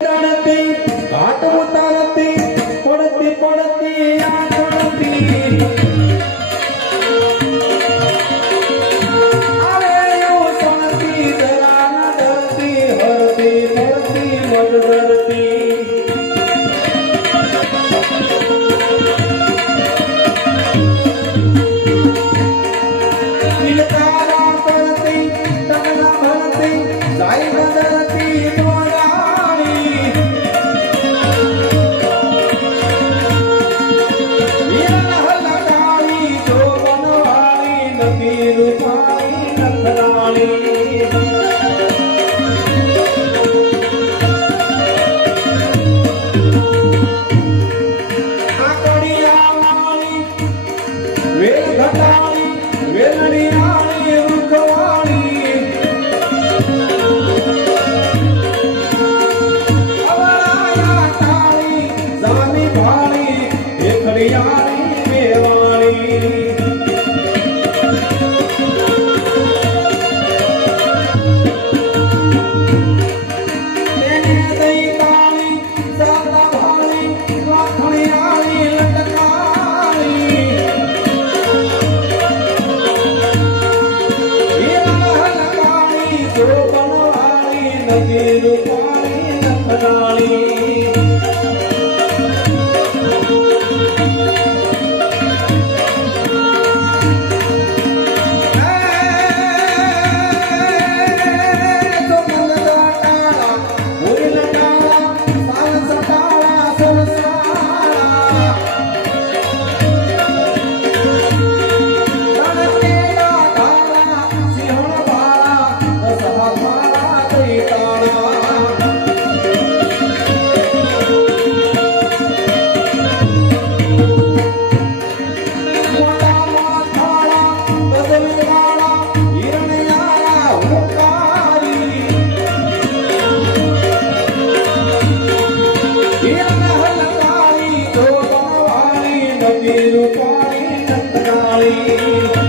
ತಾಳತಿ ಆಟವು ali